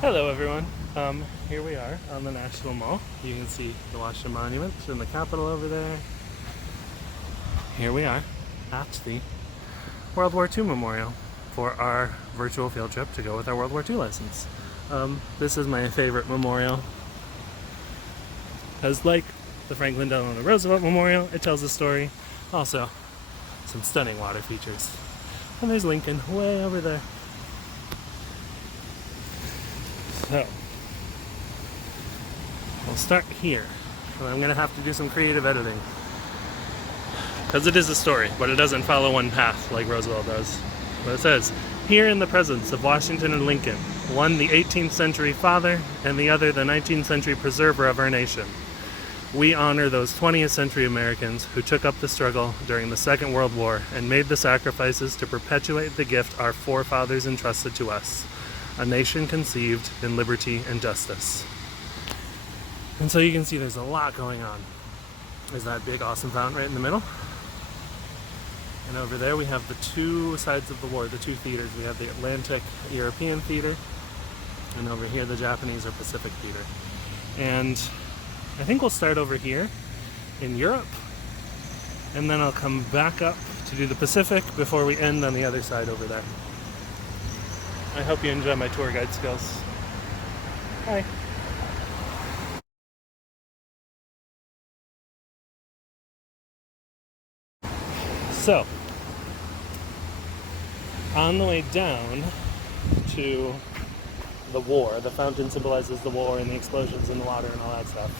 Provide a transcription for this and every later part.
Hello everyone. Here we are on the National Mall. You can see the Washington Monument and the Capitol over there. Here we are at the World War II Memorial for our virtual field trip to go with our World War II license. This is my favorite memorial, because like the Franklin Delano Roosevelt Memorial, it tells a story. Also, some stunning water features. And there's Lincoln way over there. So, we'll start here. And I'm gonna have to do some creative editing, because it is a story, but it doesn't follow one path like Roosevelt does. But it says, here in the presence of Washington and Lincoln, one the 18th century father and the other the 19th century preserver of our nation, we honor those 20th century Americans who took up the struggle during the Second World War and made the sacrifices to perpetuate the gift our forefathers entrusted to us, a nation conceived in liberty and justice. And so you can see there's a lot going on. There's that big awesome fountain right in the middle. And over there we have the two sides of the war, the two theaters. We have the Atlantic European theater, and over here the Japanese or Pacific theater. And I think we'll start over here in Europe, and then I'll come back up to do the Pacific before we end on the other side over there. I hope you enjoy my tour guide skills. Hi. So, on the way down to the war, the fountain symbolizes the war and the explosions in the water and all that stuff.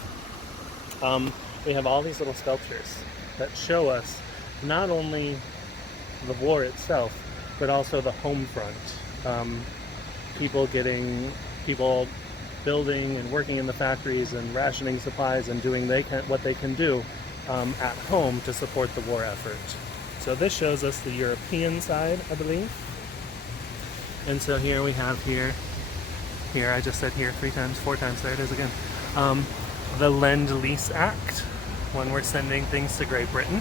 We have all these little sculptures that show us not only the war itself, but also the home front. People building and working in the factories and rationing supplies and doing what they can do at home to support the war effort. So this shows us the European side, I believe. And so here we have here, I just said here 3 times, 4 times, there it is again. The Lend-Lease Act, when we're sending things to Great Britain.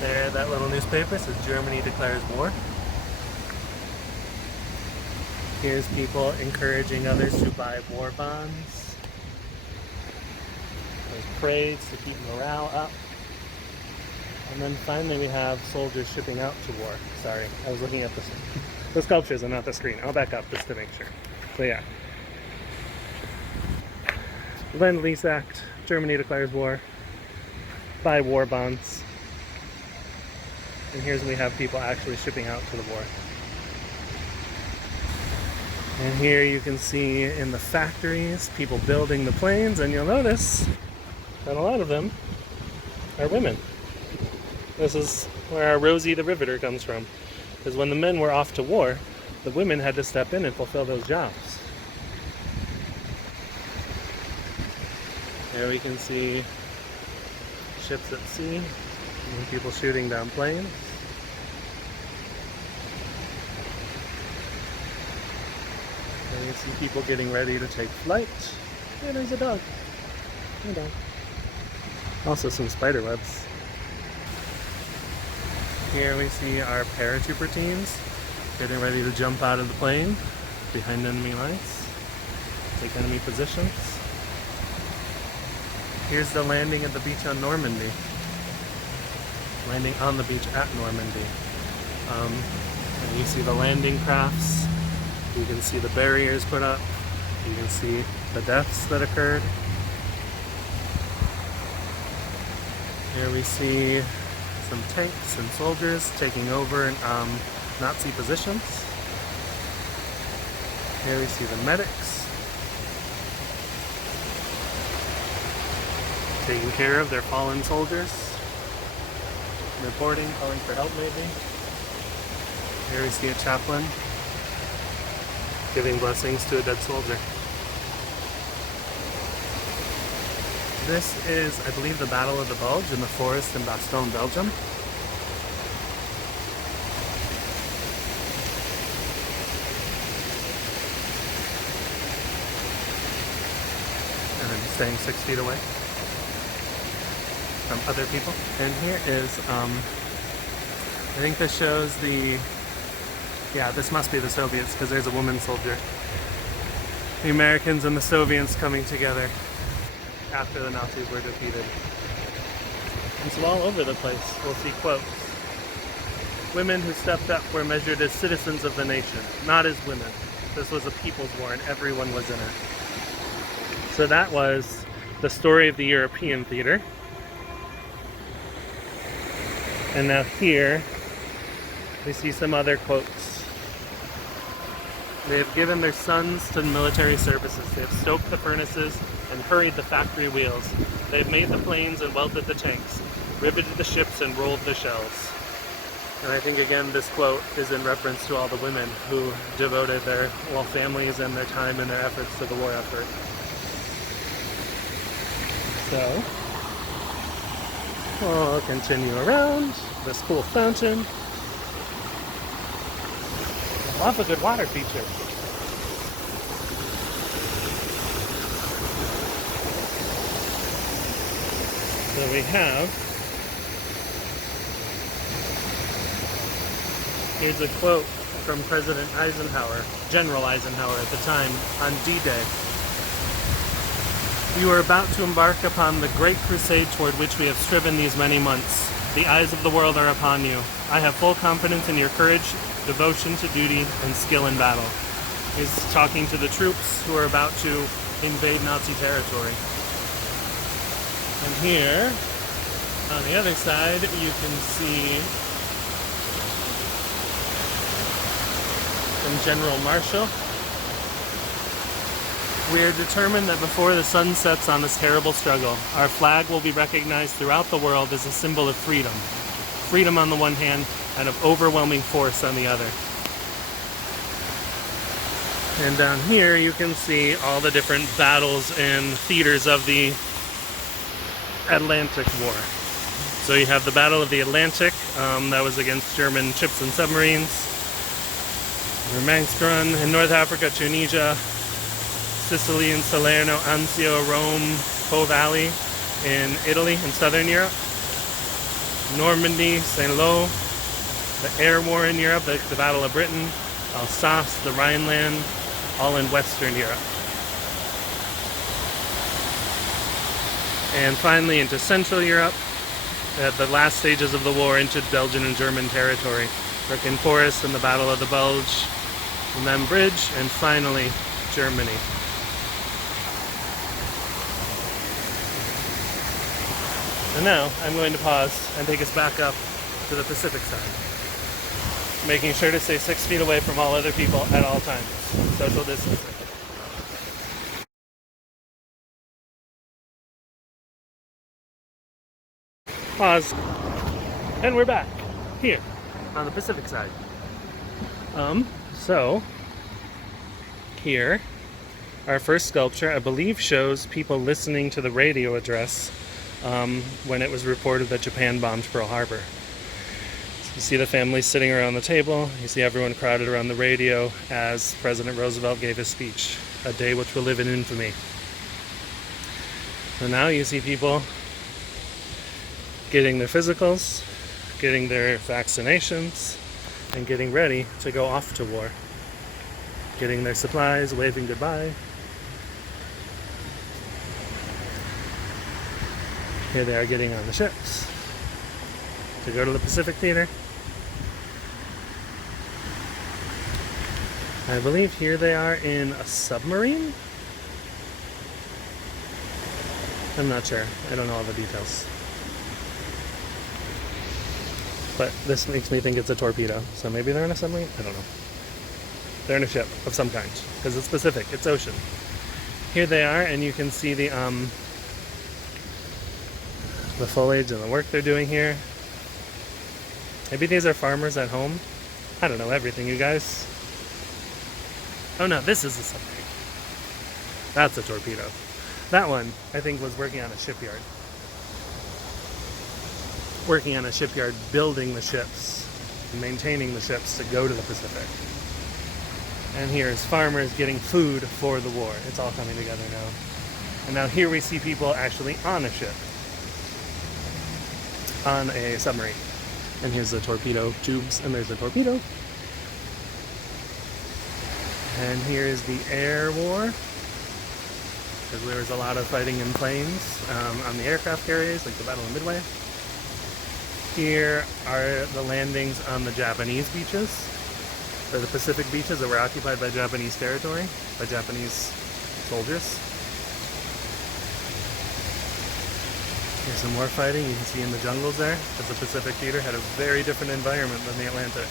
There, that little newspaper says Germany declares war. Here's people encouraging others to buy war bonds. There's parades to keep morale up. And then finally we have soldiers shipping out to war. Sorry, I was looking at the sculptures and not the screen. I'll back up just to make sure. So yeah. Lend-Lease Act, Germany declares war, buy war bonds. And here's when we have people actually shipping out to the war. And here you can see in the factories, people building the planes, and you'll notice that a lot of them are women. This is where our Rosie the Riveter comes from. Because when the men were off to war, the women had to step in and fulfill those jobs. There we can see ships at sea, and people shooting down planes. And you see people getting ready to take flight. Yeah, there's a dog. Hey, dog. Also some spider webs. Here we see our paratrooper teams getting ready to jump out of the plane behind enemy lines, take enemy positions. Here's the landing at the beach on Normandy. Landing on the beach at Normandy. And you see the landing crafts. You can see the barriers put up. You can see the deaths that occurred. Here we see some tanks and soldiers taking over Nazi positions. Here we see the medics taking care of their fallen soldiers, reporting, calling for help maybe. Here we see a chaplain giving blessings to a dead soldier. This is, I believe, the Battle of the Bulge in the forest in Bastogne, Belgium. And I'm staying 6 feet away from other people. And here is, I think this shows the Yeah, this must be the Soviets because there's a woman soldier. The Americans and the Soviets coming together after the Nazis were defeated. And so all over the place we'll see quotes. Women who stepped up were measured as citizens of the nation, not as women. This was a people's war and everyone was in it. So that was the story of the European theater. And now here we see some other quotes. They have given their sons to military services. They have stoked the furnaces and hurried the factory wheels. They have made the planes and welded the tanks, riveted the ships and rolled the shells. And I think again this quote is in reference to all the women who devoted their families and their time and their efforts to the war effort. So, I'll continue around this cool fountain. I love a good water feature. So we have, here's a quote from President Eisenhower, General Eisenhower at the time, on D-Day. "You are about to embark upon the great crusade toward which we have striven these many months. The eyes of the world are upon you. I have full confidence in your courage, devotion to duty, and skill in battle." He's talking to the troops who are about to invade Nazi territory. And here, on the other side, you can see from General Marshall. "We are determined that before the sun sets on this terrible struggle, our flag will be recognized throughout the world as a symbol of freedom. Freedom on the one hand, and of overwhelming force on the other." And down here you can see all the different battles and theaters of the Atlantic War. So you have the Battle of the Atlantic, that was against German ships and submarines. Remainstron in North Africa, Tunisia, Sicily and Salerno, Anzio, Rome, Po Valley in Italy and Southern Europe. Normandy, Saint-Lô, the air war in Europe, the Battle of Britain, Alsace, the Rhineland, all in Western Europe. And finally into Central Europe, at the last stages of the war, into Belgian and German territory. Brecon Forest and the Battle of the Bulge, and then Bridge, and finally Germany. And now I'm going to pause and take us back up to the Pacific side, making sure to stay 6 feet away from all other people at all times. Social distancing. Pause. And we're back here on the Pacific side. So here, our first sculpture, I believe, shows people listening to the radio address when it was reported that Japan bombed Pearl Harbor. So you see the families sitting around the table. You see everyone crowded around the radio as President Roosevelt gave his speech, a day which will live in infamy. So now you see people getting their physicals, getting their vaccinations, and getting ready to go off to war. Getting their supplies, waving goodbye. Here they are getting on the ships to go to the Pacific Theater. I believe here they are in a submarine? I'm not sure. I don't know all the details. But this makes me think it's a torpedo. So maybe they're in a submarine? I don't know. They're in a ship of some kind, because it's Pacific, it's ocean. Here they are, and you can see the foliage and the work they're doing here. Maybe these are farmers at home. I don't know everything, you guys. Oh no, this is a submarine. That's a torpedo. That one, I think, was working on a shipyard. Working on a shipyard, building the ships, maintaining the ships to go to the Pacific. And here's farmers getting food for the war. It's all coming together now. And now here we see people actually on a ship, on a submarine. And here's the torpedo tubes, and there's a torpedo. And here is the air war, because there was a lot of fighting in planes on the aircraft carriers, like the Battle of Midway. Here are the landings on the Japanese beaches, or the Pacific beaches that were occupied by Japanese territory, by Japanese soldiers. Here's some more fighting you can see in the jungles there, because the Pacific theater had a very different environment than the Atlantic.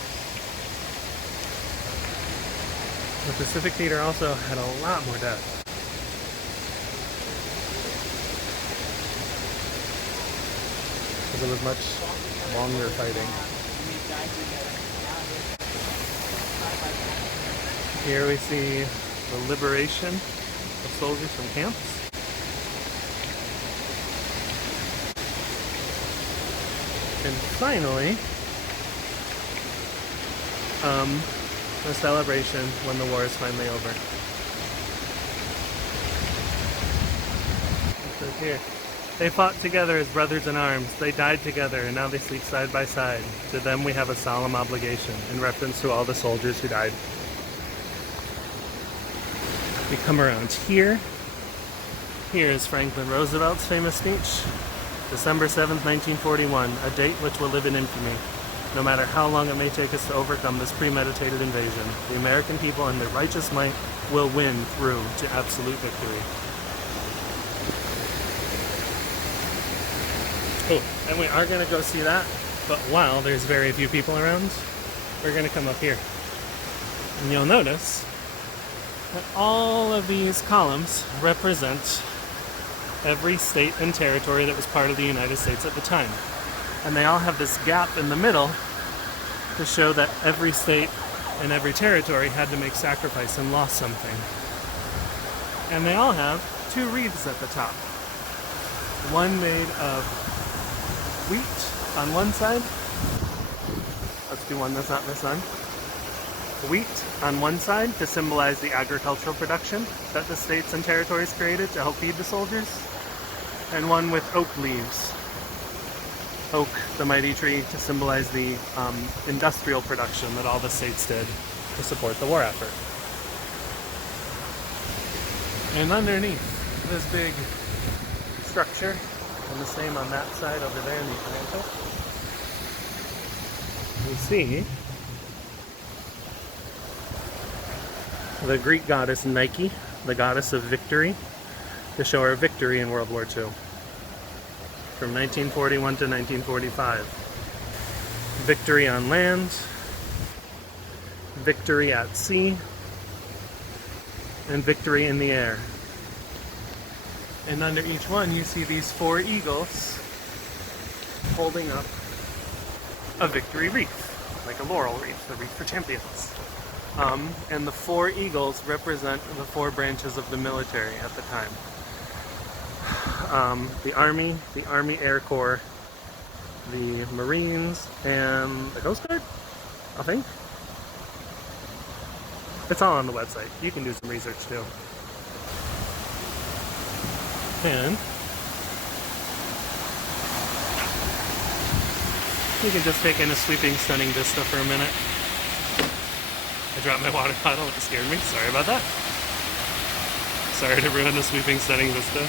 The Pacific theater also had a lot more death. Because it was much longer fighting. Here we see the liberation of soldiers from camps. And finally, the celebration when the war is finally over. It says here, they fought together as brothers in arms. They died together, and now they sleep side by side. To them we have a solemn obligation, in reference to all the soldiers who died. We come around here. Here is Franklin Roosevelt's famous speech. December 7th, 1941, a date which will live in infamy. No matter how long it may take us to overcome this premeditated invasion, the American people and their righteous might will win through to absolute victory. Oh, and we are going to go see that, but while there's very few people around, we're going to come up here. And you'll notice that all of these columns represent every state and territory that was part of the United States at the time. And they all have this gap in the middle to show that every state and every territory had to make sacrifice and lost something. And they all have two wreaths at the top. One made of wheat on one side. Let's do one that's not in the sun. Wheat on one side to symbolize the agricultural production that the states and territories created to help feed the soldiers. And one with oak leaves. Oak, the mighty tree, to symbolize the industrial production that all the states did to support the war effort. And underneath this big structure, and the same on that side over there in the Atlantic, we see the Greek goddess Nike, the goddess of victory, to show her victory in World War II. From 1941 to 1945. Victory on land, victory at sea, and victory in the air. And under each one you see these four eagles holding up a victory wreath, like a laurel wreath, a wreath for champions. And the four eagles represent the four branches of the military at the time. The Army Air Corps, the Marines, and the Coast Guard, I think. It's all on the website. You can do some research too. And you can just take in a sweeping, stunning vista for a minute. I dropped my water bottle, it scared me. Sorry about that. Sorry to ruin the sweeping, stunning vista.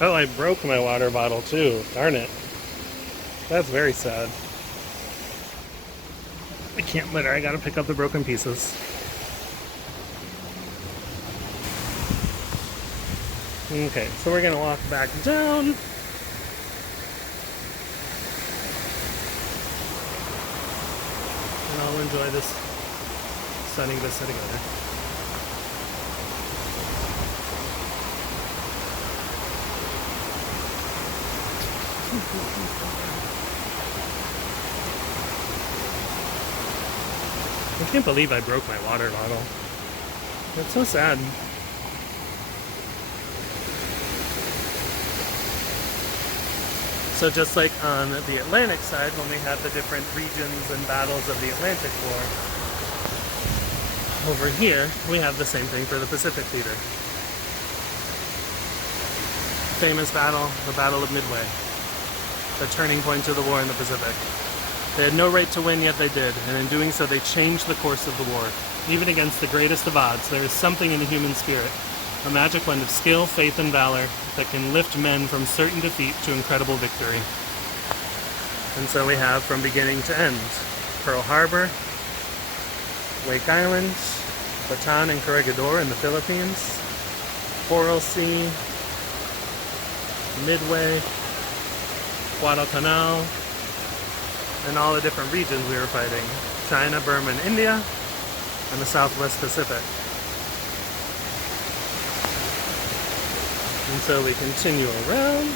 Oh, I broke my water bottle too. Darn it. That's very sad. I can't let her. I gotta pick up the broken pieces. Okay, so we're gonna walk back down. And I'll enjoy this stunning vista together. I can't believe I broke my water bottle. That's so sad. So just like on the Atlantic side, when we had the different regions and battles of the Atlantic War, over here we have the same thing for the Pacific theater. famous battle, the Battle of Midway, the turning point of the war in the Pacific. They had no right to win, yet they did, and in doing so they changed the course of the war. Even against the greatest of odds, there is something in the human spirit, a magic blend of skill, faith, and valor that can lift men from certain defeat to incredible victory. And so we have from beginning to end, Pearl Harbor, Wake Island, Bataan and Corregidor in the Philippines, Coral Sea, Midway, Guadalcanal, and all the different regions we were fighting. China, Burma, and India, and the Southwest Pacific. And so we continue around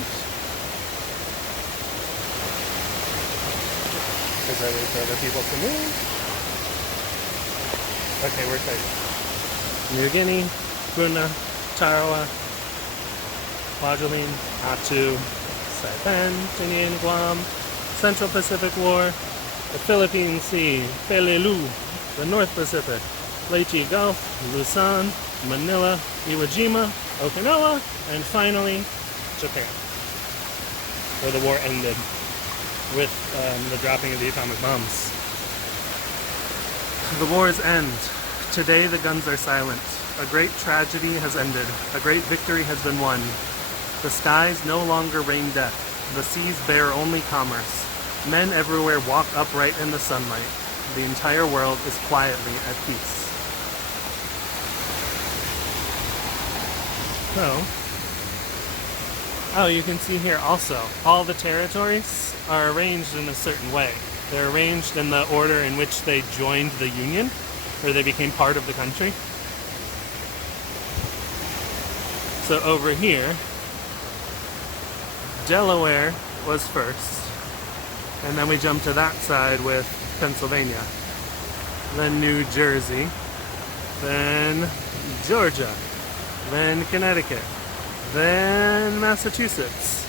as I wait for other people to move. Okay, we're tight. New Guinea, Brunei, Tarawa, Kwajalein, Attu, Saipan, Tinian, Guam, Central Pacific War, the Philippine Sea, Peleliu, the North Pacific, Leyte Gulf, Luzon, Manila, Iwo Jima, Okinawa, and finally Japan, where the war ended with the dropping of the atomic bombs. The war's end. Today the guns are silent. A great tragedy has ended. A great victory has been won. The skies no longer rain death. The seas bear only commerce. Men everywhere walk upright in the sunlight. The entire world is quietly at peace. So, oh, you can see here also, all the territories are arranged in a certain way. They're arranged in the order in which they joined the Union, or they became part of the country. So over here, Delaware was first, and then we jump to that side with Pennsylvania, then New Jersey, then Georgia, then Connecticut, then Massachusetts,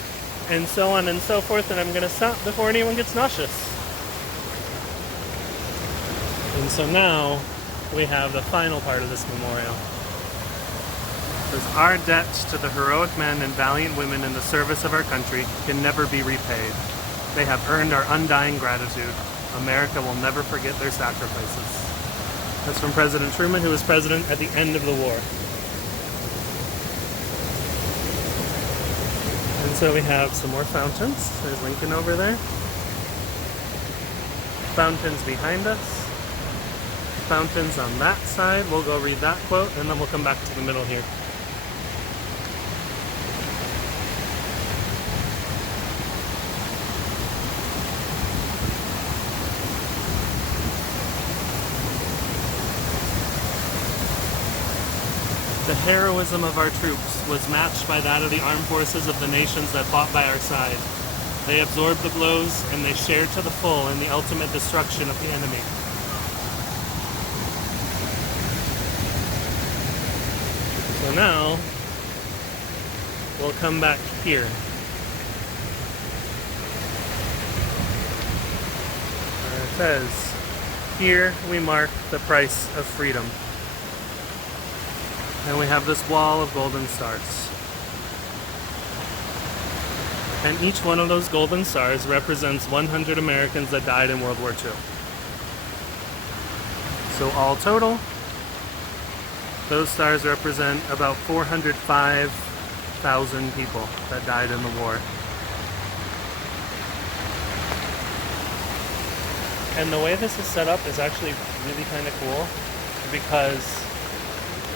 and so on and so forth, and I'm going to stop before anyone gets nauseous. And so now we have the final part of this memorial. It says, our debt to the heroic men and valiant women in the service of our country can never be repaid. They have earned our undying gratitude. America will never forget their sacrifices. That's from President Truman, who was president at the end of the war. And so we have some more fountains. There's Lincoln over there. Fountains behind us. Fountains on that side. We'll go read that quote, and then we'll come back to the middle here. The heroism of our troops was matched by that of the armed forces of the nations that fought by our side. They absorbed the blows, and they shared to the full in the ultimate destruction of the enemy. So now, we'll come back here. Where it says, here we mark the price of freedom. And we have this wall of golden stars. And each one of those golden stars represents 100 Americans that died in World War II. So all total, those stars represent about 405,000 people that died in the war. And the way this is set up is actually really kind of cool, because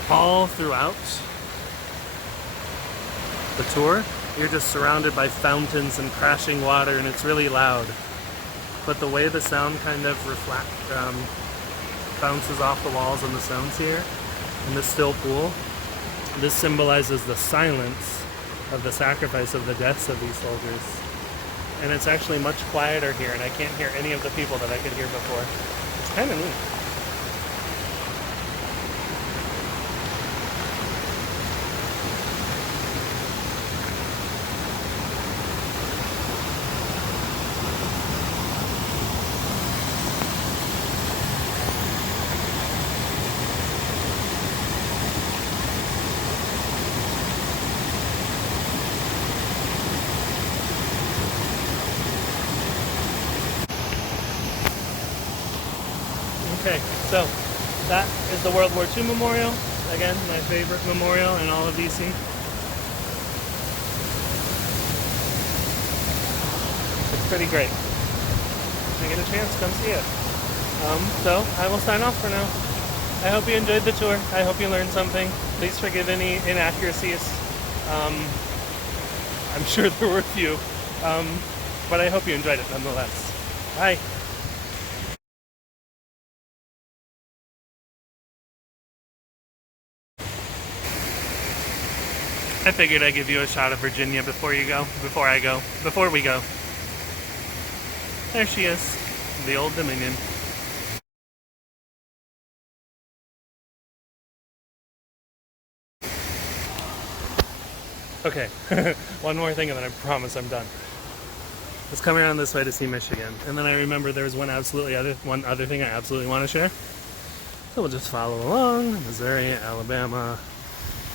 all throughout the tour, you're just surrounded by fountains and crashing water, and it's really loud. But the way the sound kind of bounces off the walls and the sounds here in this still pool, this symbolizes the silence of the sacrifice of the deaths of these soldiers. And it's actually much quieter here, and I can't hear any of the people that I could hear before. It's kind of neat. So that is the World War II Memorial. Again, my favorite memorial in all of DC. It's pretty great. If you get a chance, come see it. So I will sign off for now. I hope you enjoyed the tour. I hope you learned something. Please forgive any inaccuracies. I'm sure there were a few. But I hope you enjoyed it nonetheless. Bye. I figured I'd give you a shot of Virginia before we go. There she is, the Old Dominion. Okay, one more thing and then I promise I'm done. I was coming around this way to see Michigan, and then I remember there was one other thing I absolutely want to share. So we'll just follow along. Missouri, Alabama,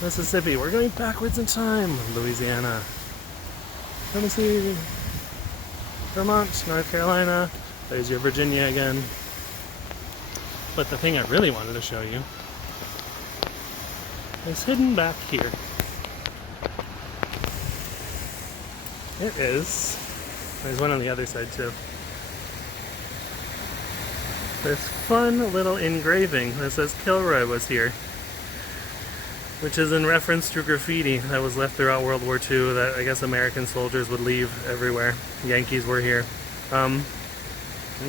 Mississippi. We're going backwards in time. Louisiana, Tennessee, Vermont, North Carolina. There's your Virginia again. But the thing I really wanted to show you is hidden back here. It is. There's one on the other side too. This fun little engraving that says Kilroy was here, which is in reference to graffiti that was left throughout World War II that I guess American soldiers would leave everywhere. Yankees were here. And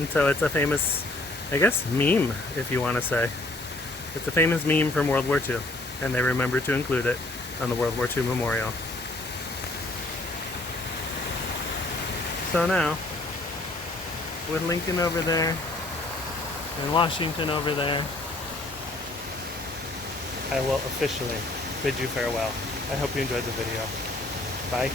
so it's a famous, I guess, meme, if you want to say. It's a famous meme from World War II, and they remembered to include it on the World War II Memorial. So now, with Lincoln over there, and Washington over there, I will officially bid you farewell. I hope you enjoyed the video. Bye.